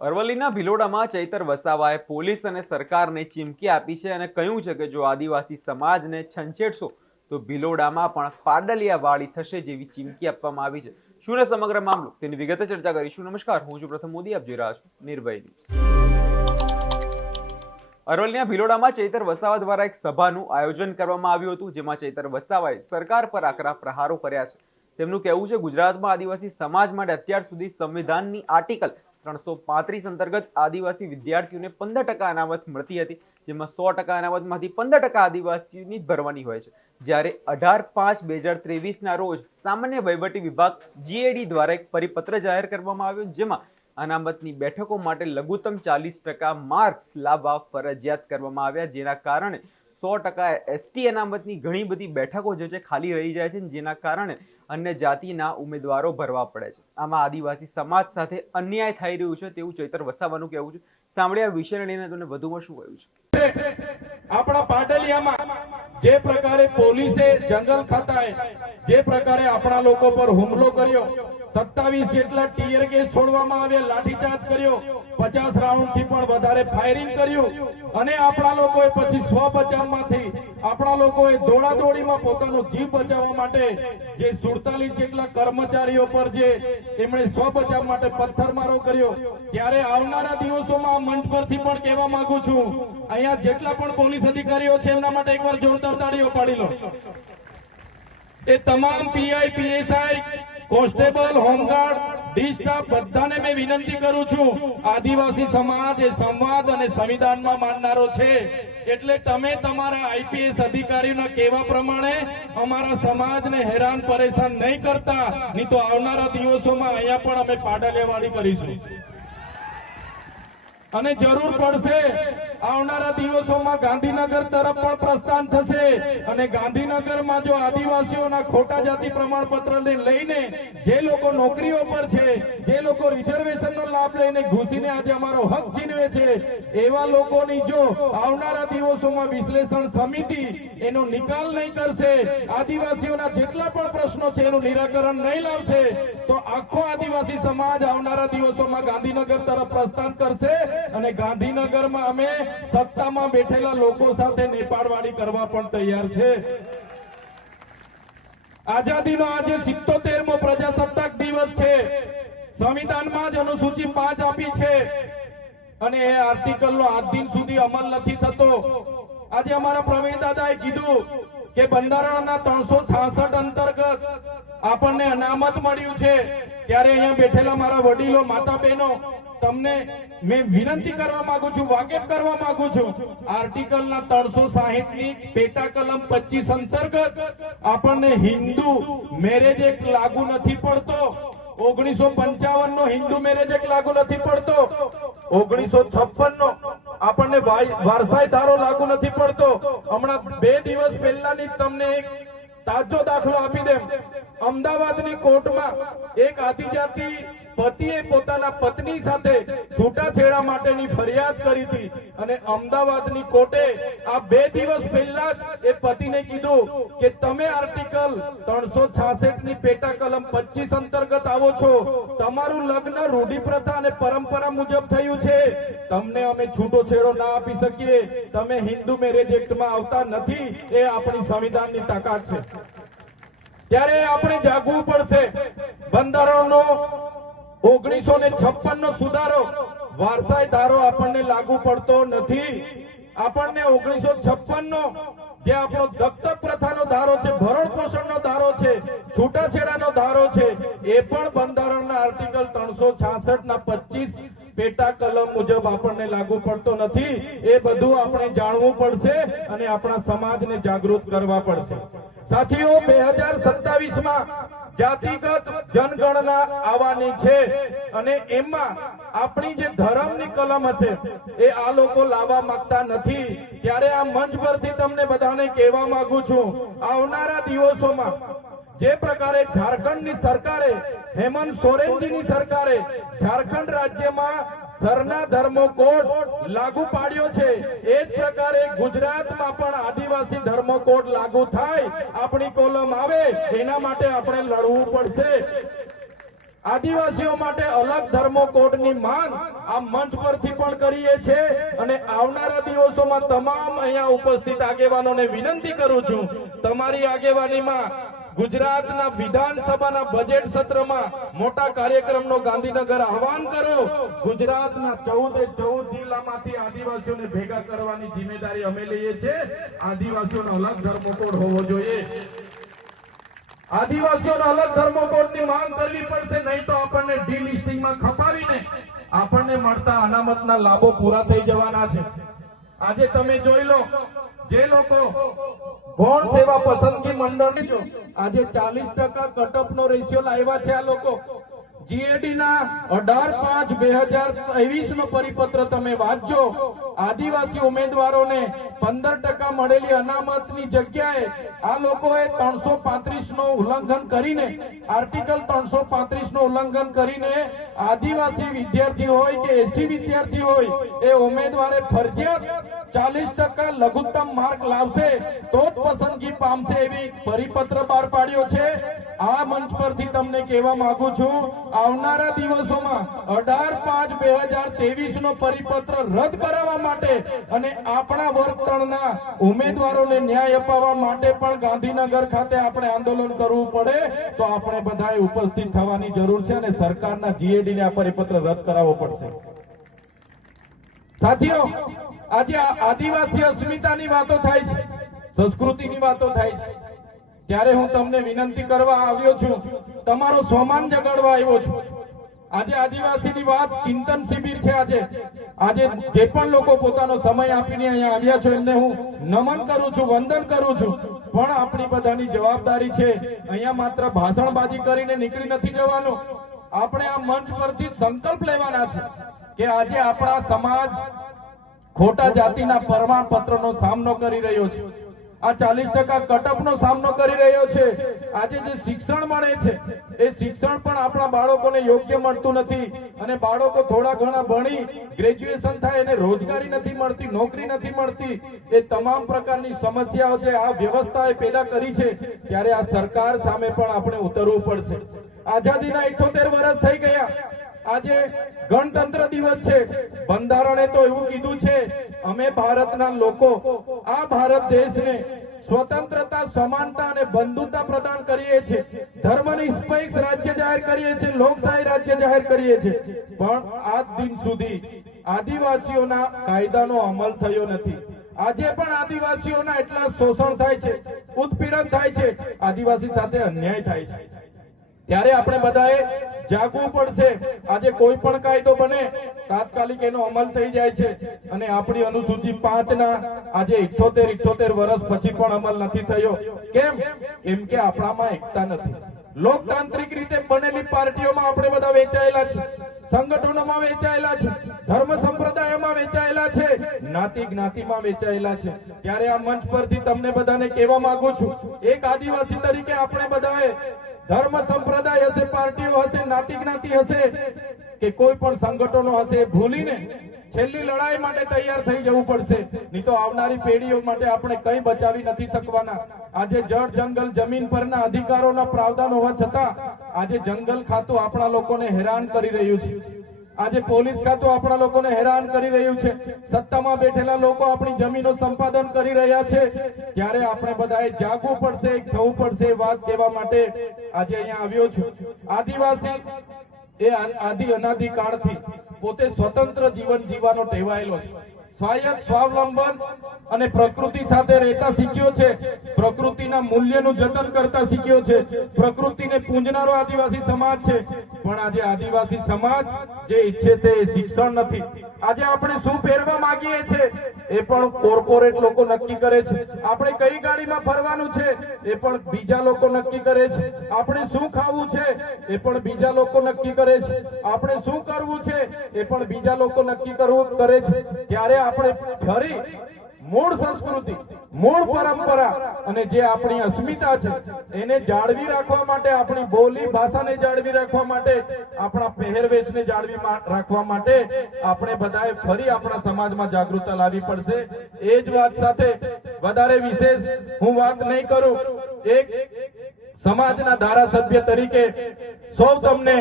અરવલ્લીના ભિલોડામાં ચૈતર વસાવાએ પોલીસ અને સરકારને ચીમકી આપી છે અને કહ્યું છે કે જો આદિવાસી સમાજને છંછેડશો, તો ભિલોડામાં પણ પાડલિયા વાળી થશે જેવી ચીમકી આપવામાં આવી છે. શું સમગ્ર મામલો? તેની વિગતે ચર્ચા કરીશું. નમસ્કાર, હું છું પ્રથમ મોદી, આપ જોઈ રહ્યા છો નિર્ભય અરવલ્લીના ભિલોડામાં ચૈતર વસાવા દ્વારા એક સભાનું આયોજન કરવામાં આવ્યું હતું, જેમાં ચૈતર વસાવાએ સરકાર પર આકરા પ્રહારો કર્યા છે. તેમનું કહેવું છે, ગુજરાતમાં આદિવાસી સમાજ માટે અત્યાર સુધી સંવિધાનની આર્ટિકલ ત્રણસો પાંત્રીસ અંતર્ગત આદિવાસી વિદ્યાર્થીઓને પંદર ટકા અનામત મળતી હતી, જેમાં સો ટકા અનામતમાંથી પંદર ટકા આદિવાસીઓની જ ભરવાની હોય છે. જ્યારે અઢાર પાંચ બે હજાર ત્રેવીસના રોજ સામાન્ય વહીવટી વિભાગ જીએડી દ્વારા એક પરિપત્ર જાહેર કરવામાં આવ્યો, જેમાં અનામતની બેઠકો માટે લઘુત્તમ ચાલીસ ટકા માર્ક્સ લાવવા ફરજિયાત કરવામાં આવ્યા, જેના કારણે સો ટકા એસટી અનામતની ઘણી બધી બેઠકો જે છે ખાલી રહી જાય છે, જેના કારણે અન્ય જાતિના ઉમેદવારો ભરવા પડે છે. આમાં આદિવાસી સમાજ સાથે અન્યાય થઈ રહ્યું છે તેવું ચૈતર વસાવાનું કહેવું છે. સાંભળ્યા વિષયને લઈને તમને વધુમાં શું કહ્યું છે? આપણા પાટલિયામાં જે પ્રકારે પોલીસે જંગલ ખાતાએ, જે પ્રકારે આપણા લોકો પર હુમલો કર્યો સત્તાવીસ જેટલા ટીયર ગેસ છોડવામાં આવ્યા, લાઠીચાર્જ કર્યો. પચાસ રાઉન્ડથી પણ વધારે ફાયરિંગ કર્યું. અને આપણા લોકોએ પછી સ્વ બચાવમાંથી આપણા લોકોએ દોડાદોડીમાં પોતાનો જીવ બચાવવા માટે જે સુડતાલીસ જેટલા કર્મચારીઓ પર જે એમણે સ્વ બચાવ માટે પથ્થરમારો કર્યો, ત્યારે આવનારા દિવસોમાં મંચ પરથી પણ કહેવા માંગુ છું, અહીંયા જેટલા પણ પોલીસ અધિકારીઓ છે, એમના માટે એકવાર જોરદાર તાળીઓ પાડી લો. એ તમામ PI PSI constable home guard, D staff, બધાને મેં વિનંતી કરું છું, આદિવાસી સમાજ એ સંવાદ અને સંવિધાનમાં માનનારો છે. એટલે તમે તમારા આઈપીએસ અધિકારીઓના કહેવા પ્રમાણે અમારા સમાજને હેરાન, પરેશાન નહીં કરતા, નહીં તો આવનારા દિવસોમાં અહીંયા પણ અમે પાડાલેવાળી કરીશું. અને જરૂર પડશે આવનારા દિવસોમાં ગાંધીનગર તરફ પણ પ્રસ્થાન થશે. અને ગાંધીનગરમાં જો આદિવાસીઓના ખોટા જાતિ પ્રમાણપત્રને લઈને જે લોકો નોકરીઓ પર છે, જે લોકો રિઝર્વેશનનો લાભ લઈને ઘૂસીને આજે અમારો હક છીનવે છે, એવા લોકોની જો આવનારા દિવસોમાં વિશ્લેષણ સમિતિ એનો નિકાલ નહીં કરશે, આદિવાસીઓના જેટલા પણ પ્રશ્નો છે એનું નિરાકરણ નહીં લાવશે, તો આખો આદિવાસી સમાજ આવનારા દિવસોમાં ગાંધીનગર તરફ પ્રસ્થાન કરશે. અને ગાંધીનગરમાં અમે સત્તામાં બેઠેલા લોકો સાથે નેપાળવાડી કરવા પણ તૈયાર છે. આઝાદીનો આજે સિત્તોતેરમો પ્રજાસત્તાક દિવસ છે. સંવિધાનમાં જ અનુસૂચિ પાંચ આપી છે. અને એ આર્ટિકલનો આજ દિન સુધી અમલ નથી થતો. આજે અમારા પ્રવીણ દાદાએ કીધું કે બંધારણના ત્રણસો છાસઠ અંતર્ગત આપણને અનામત મળ્યું છે. ત્યારે અહીંયા બેઠેલા મારા વડીલો માતા બહેનો તમને મેં વિનંતી કરવા માંગુ છું, વાકેફ કરવા માંગુ છું. આર્ટિકલના ત્રણસો સાહીઠની પેટા કલમ પચીસ અંતર્ગત આપણને હિન્દુ મેરેજ એક લાગુ નથી પડતો. ઓગણીસો પંચાવન નો હિન્દુ મેરેજ એક લાગુ નથી પડતો. ઓગણીસો છપ્પન નો આપણને વારસાઈ ધારો લાગુ નથી પડતો. હમણાં બે દિવસ પહેલાની તમને એક તાજો દાખલો આપી દેમ. અમદાવાદની કોર્ટમાં એક આદિજાતિ પતિએ પોતાના પત્ની સાથે છૂટાછેડા માટેની ફરિયાદ કરી હતી અને અમદાવાદની કોર્ટે આ બે દિવસ પહેલા જ એ પતિને કીધું કે તમે આર્ટિકલ ત્રણસો ની પેટા કલમ પચીસ અંતર્ગત આવો છો. તમારું લગ્ન રૂઢિપ્રથા અને પરંપરા મુજબ થયું છે. તમને અમે છૂટો છેડો ના આપી શકીએ. તમે હિન્દુ મેરેજ એક્ટમાં આવતા નથી. એ આપણી સંવિધાનની તાકાત છે. ત્યારે આપણે જાગવું પડશે. બંધારણનો ઓગણીસો ને છપ્પન નો સુધારો. વારસાઈ ધારો આપણને લાગુ પડતો નથી. આપણને ઓગણીસો છપ્પન નો જે આપણો દત્તક પ્રથાનો ધારો છે, ભરણ પોષણનો ધારો છે, છૂટાછેડાનો ધારો છે, એ પણ બંધારણના આર્ટિકલ ત્રણસો છાસઠ ના પચીસ પેટા કલમ મુજબ આપણને લાગુ પડતો નથી. એ બધું આપણે જાણવું પડશે અને આપણા સમાજને જાગૃત કરવા પડશે. સાથીઓ, બે હજાર સત્તાવીસમાં જાતિગત જનગણના આવવાની છે. અને એમાં આપણી જે ધર્મની કલમ હશે, એ આ લોકો લાવવા માંગતા નથી. ત્યારે આ મંચ પરથી તમને બધાને કહેવા માંગુ છું, આવનારા દિવસોમાં જે પ્રકારે ઝારખંડની સરકારે, હેમંત સોરેનજીની સરકારે ઝારખંડ રાજ્યમાં સરના ધર્મો કોડ લાગુ પાડ્યો છે. એ જ પ્રકારે ગુજરાતમાં પણ આદિવાસી ધર્મ કોડ લાગુ થાય. આપણી કોલમ આવે, એના માટે આપણે લડવું પડશે. આદિવાસીઓ માટે અલગ ધર્મો કોડની માંગ આ મંચ પરથી પણ કરીએ છીએ અને આવનારા દિવસોમાં તમામ અહીંયા ઉપસ્થિત આગેવાનોને વિનંતી કરું છું. તમારી આગેવાનીમાં ગુજરાતના વિધાનસભાના બજેટ સત્રમાં મોટા કાર્યક્રમનો ગાંધીનગર આહવાન કરો. ગુજરાતના ચૌદે ચૌદ જિલ્લામાંથી આદિવાસીઓને ભેગા કરવાની જિમ્મેદારી અમે લઈએ છીએ. આદિવાસીઓનો અલગ ધર્મકોડ હોવો જોઈએ. આદિવાસીઓનો અલગ ધર્મકોડની માંગ કરવી પડશે, નહીં તો આપણને ડીલિસ્ટિંગમાં ખપાવીને આપણને મળતા અનામતના લાભો પૂરા થઈ જવાના છે. આજે તમે જોઈ લો, જે લોકો ગૌણ સેવા પસંદગી મંડળની? જો આજે ચાલીસ ટકા કટઅપનો રેશિયો લાવ્યા છે આ લોકો. જીએડી ના અઢાર પાંચ બે હજાર ત્રેવીસ નો પરિપત્ર તમે વાંચજો આદિવાસી ઉમેદવારોને પંદર ટકા મળેલી અનામતની જગ્યાએ આ લોકોએ ત્રણસો નો ઉલ્લંઘન કરીને, આર્ટિકલ ત્રણસો પાંત્રીસનું ઉલ્લંઘન કરીને આદિવાસી વિદ્યાર્થી હોય કે એસી વિદ્યાર્થી હોય, એ ઉમેદવારે ફરજિયાત ચાલીસ ટકા લઘુત્તમ માર્ક લાવશે, તો જ પસંદગી પામશે એવી પરિપત્ર બહાર પાડ્યો છે. આ મંચ પરથી તમને કહેવા માંગુ છું, આવનારા દિવસોમાં અઢાર બે હજાર ત્રેવીસ નો પરિપત્ર રદ કરાવવા માટે અને આપણા વર્ગતળના ઉમેદવારોને ન્યાય અપાવવા માટે પણ ગાંધીનગર ખાતે આપણે આંદોલન કરવું પડે, તો આપણે બધાએ ઉપસ્થિત થવાની જરૂર છે અને સરકારના જીએડી ને આ પરિપત્ર રદ કરાવવો પડશે. સાથીઓ, આજે આદિવાસી અસ્મિતાની વાતો થાય છે, સંસ્કૃતિની વાતો થાય છે. ત્યારે હું તમને વિનંતી કરવા આવ્યો છું, તમારો સ્વમાન જગાડવા આવ્યો છું. આજે આદિવાસીની વાત ચિંતન શિબિર છે આજે. આજે જે પણ લોકો પોતાનો સમય આપીને અહીંયા આવ્યા છો, એમને હું નમન કરું છું, વંદન કરું છું. પણ આપણી બધાની જવાબદારી છે, અહીંયા માત્ર ભાષણબાજી કરીને નીકળી નથી જવાનું. આપણે આ મંચ પરથી સંકલ્પ લેવાના છે કે આજે આપણા સમાજ ખોટા જાતિના પ્રમાણપત્રનો સામનો કરી રહ્યો છે. આ ચાલીસ ટકા કટઅપનો સામનો કરી રહ્યો છે. આજે જે શિક્ષણ મળે છે, એ શિક્ષણ પણ આપણા બાળકોને યોગ્ય મળતું નથી અને બાળકો થોડા ઘણા ભણી, ગ્રેજ્યુએશન થાય એને રોજગારી નથી મળતી, નોકરી નથી મળતી, એ તમામ પ્રકારની સમસ્યાઓ જે આ વ્યવસ્થાએ પેદા કરી છે, ત્યારે આ સરકાર સામે પણ આપણે ઉતરવું પડશે. આઝાદીના ઇઠોતેર વર્ષ થઈ ગયા. આજે ગણતંત્ર દિવસ છે. બંધારણે તો એવું કીધું છે, અમે ભારતના લોકો આ ભારત દેશને સ્વતંત્રતા, સમાનતા અને બંધુતા પ્રદાન કરીએ છીએ. ધર્મનિરપેક્ષ રાજ્ય જાહેર કરીએ છીએ, લોકશાહી રાજ્ય જાહેર કરીએ છીએ. પણ આજ દિન સુધી આદિવાસીઓના કાયદાનો અમલ થયો નથી. આજે પણ આદિવાસીઓના એટલા શોષણ થાય છે, ઉત્પીડન થાય છે. આદિવાસી સાથે અન્યાય થાય છે. ત્યારે આપણે બધાએ જાગવું પડશે. આજે કોઈ પણ કાયદો બને, તાત્કાલિક એનો અમલ થઈ જાય છે. અને આપણી અનુસૂચિ પાંચ ના આજે ઇઠોતેર ઇઠોતેર વર્ષ પછી પણ અમલ નથી થયો. કેમ? કેમ કે આપણામાં એકતા નથી. લોકતાંત્રિક રીતે બનેલી પાર્ટીઓમાં આપણે બધા વેચાયેલા છે. સંગઠનોમાં વેચાયેલા છે. ધર્મ સંપ્રદાયોમાં વેચાયેલા છે. જ્ઞાતિ જ્ઞાતિમાં વેચાયેલા છે. ત્યારે આ મંચ પરથી તમને બધાને કહેવા માંગુ છું, એક આદિવાસી તરીકે આપણે બધાએ ધર્મ સંપ્રદાય હશે, પાર્ટીઓ હશે, નાતી જ્ઞાતિ હશે, કે કોઈ પણ સંગઠનો હશે ભૂલીને છેલ્લી લડાઈ માટે તૈયાર થઈ જવું પડશે. નહીં તો આવનારી પેઢીઓ માટે આપણે કંઈ બચાવી નથી શકવાના. આજે જળ જંગલ જમીન પરના અધિકારોના પ્રાવધાન હોવા છતાં, આજે જંગલ ખાતું આપણા લોકોને હેરાન કરી રહ્યું છે. આજે પોલીસ ખાતું આપણા લોકોને હેરાન કરી રહ્યું છે. સત્તામાં બેઠેલા લોકો આપણી જમીનો સંપાદન કરી રહ્યા છે. ત્યારે આપણે બધાએ જાગવું પડશે થવું પડશે વાત કહેવા માટે આજે અહીંયા આવ્યો છું. આદિવાસી એ આદિ અનાદિ કાળથી પોતે સ્વતંત્ર જીવન જીવવાનો ટેવાયેલો છે. સ્વાયત્ત, સ્વાવલંબન અને પ્રકૃતિ સાથે રહેતા શીખ્યો છે. પ્રકૃતિના મૂલ્યનું જતન કરતા શીખ્યો છે. પ્રકૃતિને પૂંજનારો આદિવાસી સમાજ છે. પણ આજે આદિવાસી સમાજ જે ઈચ્છે તે શિક્ષણ નથી. આજે આપણે શું પહેરવા માંગીએ છીએ એ પણ કોર્પોરેટ લોકો નક્કી કરે છે. આપણે કઈ ગાડીમાં ફરવાનું છે એ પણ બીજા લોકો નક્કી કરે છે. આપણે શું ખાવું છે એ પણ બીજા લોકો નક્કી કરે છે. આપણે શું કરવું છે એ પણ બીજા લોકો નક્કી કરવું કરે છે. ત્યારે આપણે ફરી મૂળ સંસ્કૃતિ, મૂળ પરંપરા અને જે આપણી અસ્મિતા છે, એને જાળવી રાખવા માટે, આપણી બોલી ભાષાને જાળવી રાખવા માટે, આપણા પહેરવેશને જાળવી રાખવા માટે આપણે બધાએ ફરી આપણા સમાજમાં જાગૃતતા લાવવી પડશે. એ જ વાત સાથે વધારે વિશેષ હું વાત નહીં કરું. એક સમાજના ધારાસભ્ય તરીકે સૌ તમને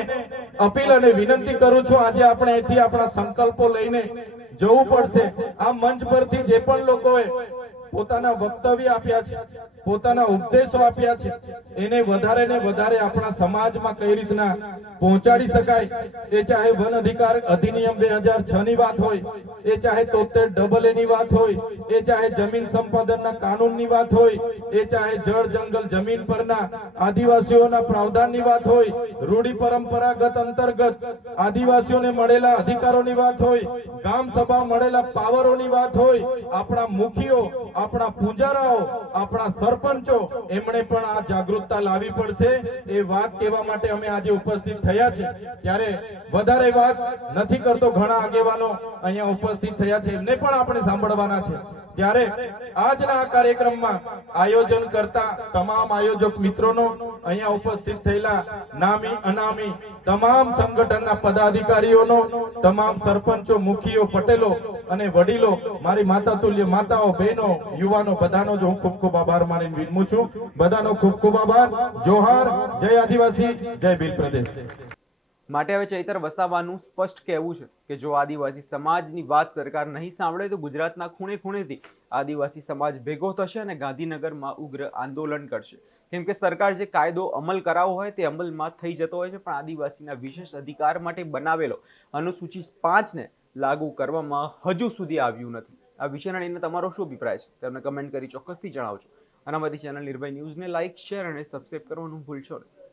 અપીલ અને વિનંતી કરું છું. આજે આપણે અહીંથી આપણા સંકલ્પો લઈને જવું પડશે. આ મંચ પરથી જે પણ લોકોએ પોતાના વક્તવ્ય આપ્યા છે. પોતાના ઉપદેશો આપ્યા છે. એને વધારે ને વધારે આપણા સમાજમાં કઈ રીતના પહોંચાડી શકાય? એ ચાહે વન અધિકાર અધિનિયમ બે હજાર છ ની વાત હોય, એ ચાહે તોતેર ડબલની વાત હોય, એ ચાહે જમીન સંપાદનના કાનૂનની વાત હોય, એ ચાહે જળ જંગલ જમીન પરના આદિવાસીઓના પ્રાવધાનની વાત હોય, રૂઢિ પરંપરાગત અંતર્ગત આદિવાસીઓને મળેલા અધિકારોની વાત હોય, ગામ સભા મળેલા પાવરોની વાત હોય, આપણા મુખીઓ, આપણા પૂજારાઓ, આપણા સરપંચો, એમણે પણ આ જાગૃતતા લાવી પડશે. એ વાત કહેવા માટે અમે આજે ઉપસ્થિત થયા છે. ત્યારે વધારે વાત નથી કરતો ઘણા આગેવાનો અહીંયા ઉપસ્થિત થયા છે. એમને પણ આપણે સાંભળવાના છે. ત્યારે આજના આ કાર્યક્રમમાં આયોજન કરતા તમામ આયોજક મિત્રોનો અહીંયા ઉપસ્થિત થયેલા નામી, અનામી, તમામ સંગઠનના પદાધિકારીઓનો, તમામ સરપંચો, મુખીઓ, પટેલો અને વડીલો, મારી માતા તુલ્ય માતાઓ, બહેનો, યુવાનો, બધાનો જ હું ખૂબ ખૂબ આભાર માની વિનમું છું. બધાનો ખૂબ ખૂબ આભાર. જોહાર, જય આદિવાસી, જય ભીલ પ્રદેશ માટે હવે ચૈતર વસાવાનું સ્પષ્ટ કહેવું છે કે જો આદિવાસી સમાજની વાત સરકાર નહીં સાંભળે તો ગુજરાતના ખૂણે ખૂણેથી આદિવાસી સમાજ ભેગો થશે અને ગાંધીનગરમાં ઉગ્ર આંદોલન કરશે. કેમ કે સરકાર જે કાયદો અમલ કરાવો હોય તે અમલમાં થઈ જતો હોય છે, પણ આદિવાસીના વિશેષ અધિકાર માટે બનાવેલો અનુસૂચિત પાંચને લાગુ કરવામાં હજુ સુધી આવ્યું નથી. આ વિષયને લઈને તમારો શું અભિપ્રાય છે? તમને કમેન્ટ કરી ચોક્કસથી જણાવજો. અને અમારી ચેનલ નિર્ભય ન્યૂઝને લાઇક શેર અને સબસ્ક્રાઈબ કરવાનું ભૂલશો નહીં.